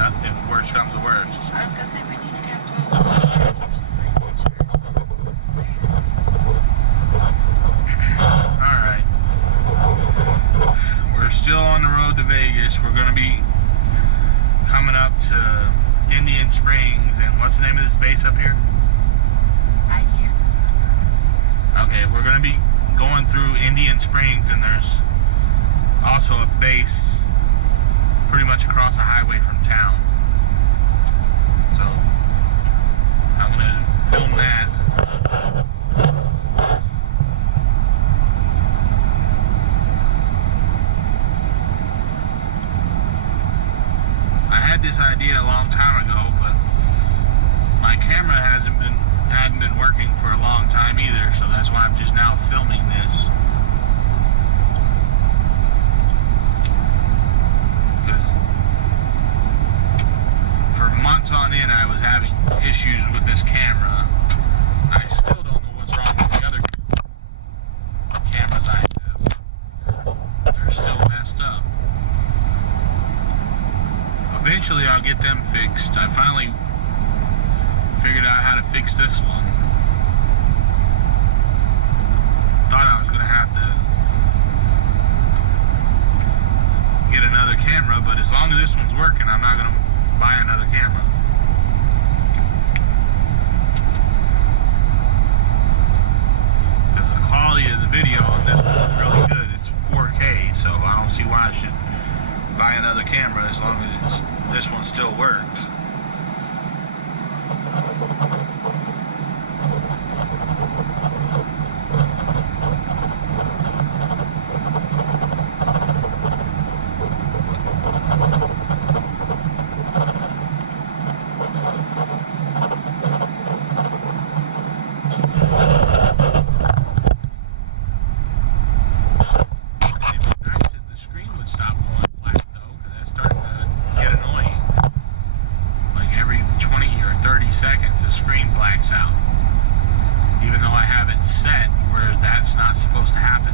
if worst comes to worst. I was gonna say we need to get 12 chargers. Alright. We're still on the road to Vegas. We're gonna be coming up to Indian Springs, and what's the name of this base up here? I can't. Okay, we're gonna be going through Indian Springs, and there's also a base pretty much across the highway from town. So I'm gonna film that. I had this idea a long time ago, but my camera hadn't been working for a long time either, so that's why I'm just now filming this. Because for months on end I was having issues with this camera. I still don't know what's wrong with the other cameras I have. They're still messed up. Eventually I'll get them fixed. I finally figured out how to fix this one. Thought I was going to have to get another camera, but as long as this one's working, I'm not going to buy another camera. Because the quality of the video on this one is really good. It's 4K, so I don't see why I should buy another camera as long as this one still works. Seconds the screen blacks out, even though I have it set where that's not supposed to happen.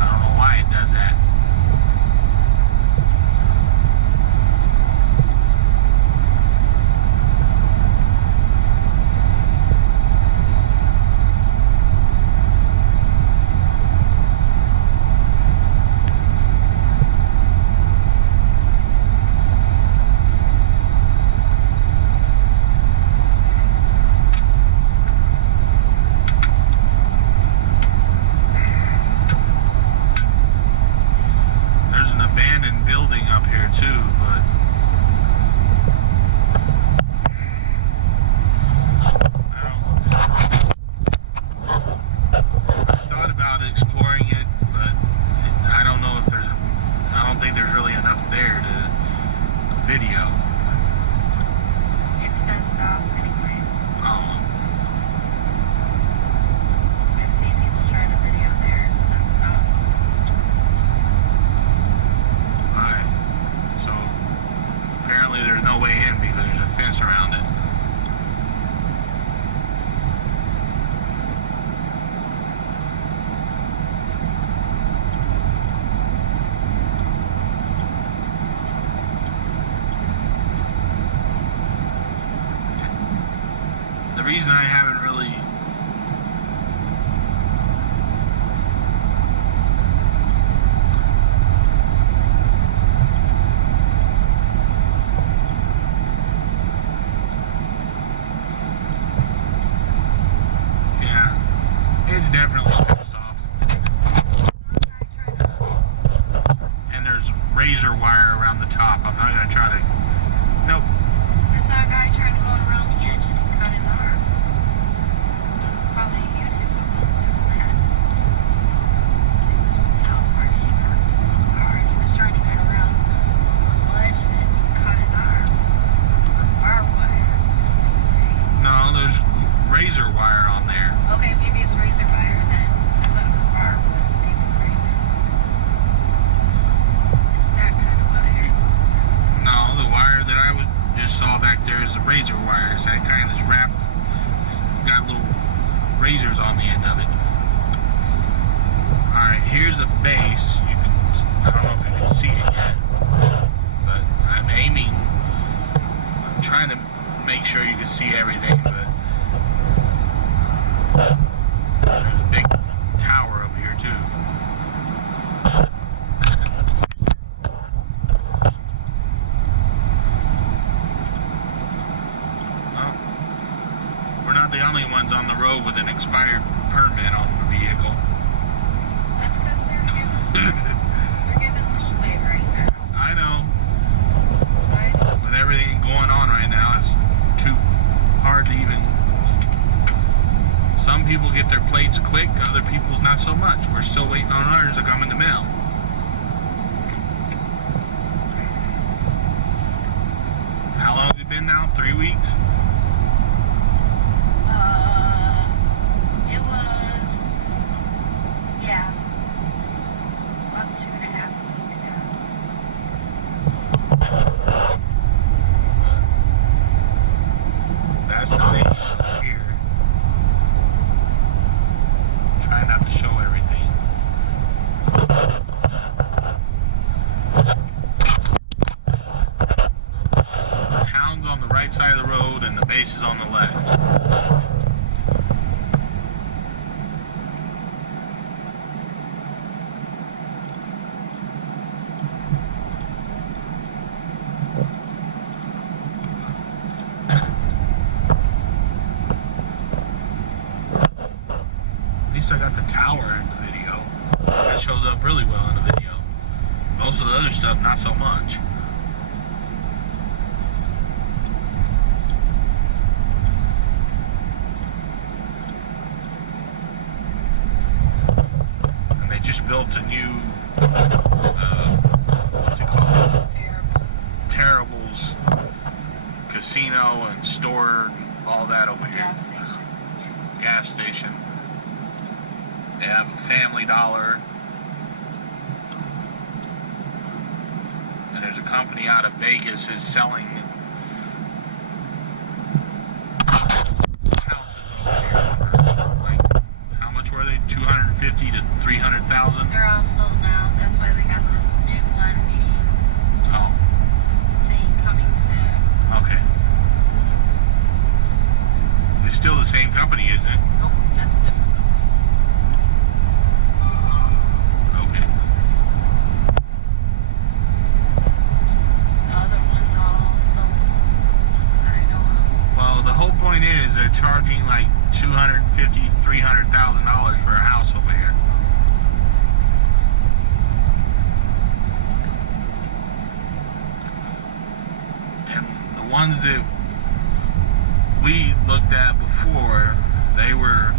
I don't know why it does that. Around it. The reason I haven't really it's definitely fenced off. And there's razor wire around the top. I'm not going to try to... Nope. I saw a guy trying to go around the edge and he cut his arm. Probably YouTube will do that. He was from California. He parked his little car and he was trying to get around the little edge of it and he cut his arm with barbed wire. No, there's razor wire on there. Okay, maybe it's razor wire then. I thought it was barbed, but maybe it's razor. It's that kind of wire. No, the wire that I was just saw back there is the razor wires. That kind of is wrapped, got little razors on the end of it. Alright, here's a base. I don't know if you can see it yet, but I'm aiming, I'm trying to make sure you can see everything, but there's a big tower over here too. Well, we're not the only ones on the road with an expired permit on the vehicle. That's because they're giving leeway right now. I know. That's why it's With everything going on right now, it's too hard to even. Some people get their plates quick, other people's not so much. We're still waiting on ours to come in the mail. How long has it been now? 3 weeks? it was, yeah, about 2.5 weeks, yeah. That's the base here. Try not to show everything. The town's on the right side of the road and the base is on the left. At least I got the tower in the video. That shows up really well in the video. Most of the other stuff, not so much. And they just built a new, what's it called? Terrible's casino and store and all that over here. Gas station. Gas station. They have a Family Dollar. And there's a company out of Vegas is selling houses over here for, like, how much were they? 250 to 300,000? They're all sold now. That's why they got this new one being, Oh, saying coming soon. okay. It's still the same company, isn't it? Oh, that's a different one. Okay. The other one's all sold that I know of. Well, the whole point is they're charging like $250,000, $300,000 for a house over here. And the ones that we looked at before, they were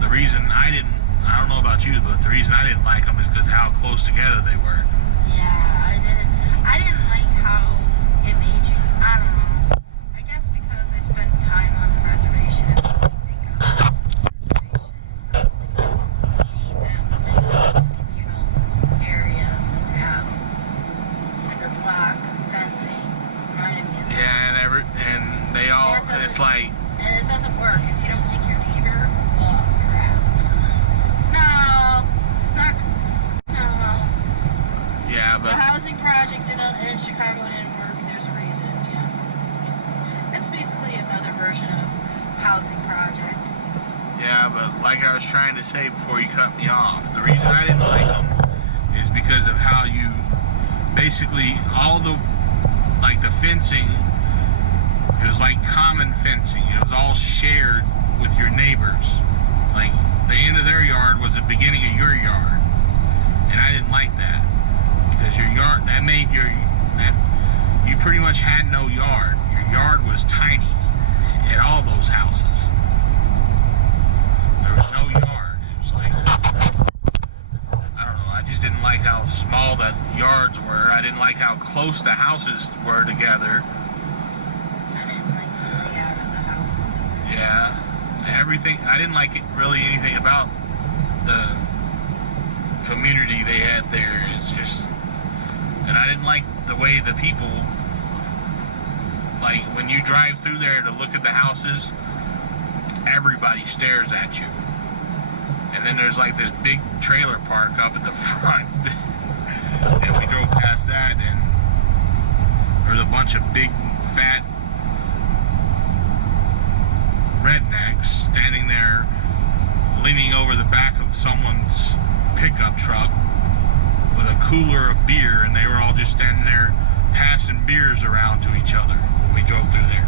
the reason I don't know about you, but the reason I didn't like them is because how close together they were. Yeah, I didn't like how it made you, I don't know. I guess because I spent time on the reservation, it made me think of the reservation. See them live in these communal areas and have cinder block fencing, reminded me of that. Yeah, and they all, That and it's doesn't- like, And it doesn't work if you don't like your neighbor. Oh, crap. No. yeah, The but housing project in Chicago didn't work. There's a reason, yeah. It's basically another version of housing project. yeah, but like I was trying to say before you cut me off, the reason I didn't like them is because of how you basically all the like the fencing. It was like common fencing. It was all shared with your neighbors. Like the end of their yard was the beginning of your yard, and I didn't like that because your yard that you pretty much had no yard. Your yard was tiny at all those houses. There was no yard. It was like, I don't know. I just didn't like how small that yards were. I didn't like how close the houses were together. I didn't like the layout of the houses. Yeah, everything. I didn't like really anything about the community they had there. It's just, and I didn't like the way the people like when you drive through there to look at the houses, everybody stares at you. And then there's like this big trailer park up at the front. And we drove past that, and there's a bunch of big, fat rednecks standing there leaning over the back of someone's pickup truck with a cooler of beer, and they were all just standing there passing beers around to each other when we drove through there.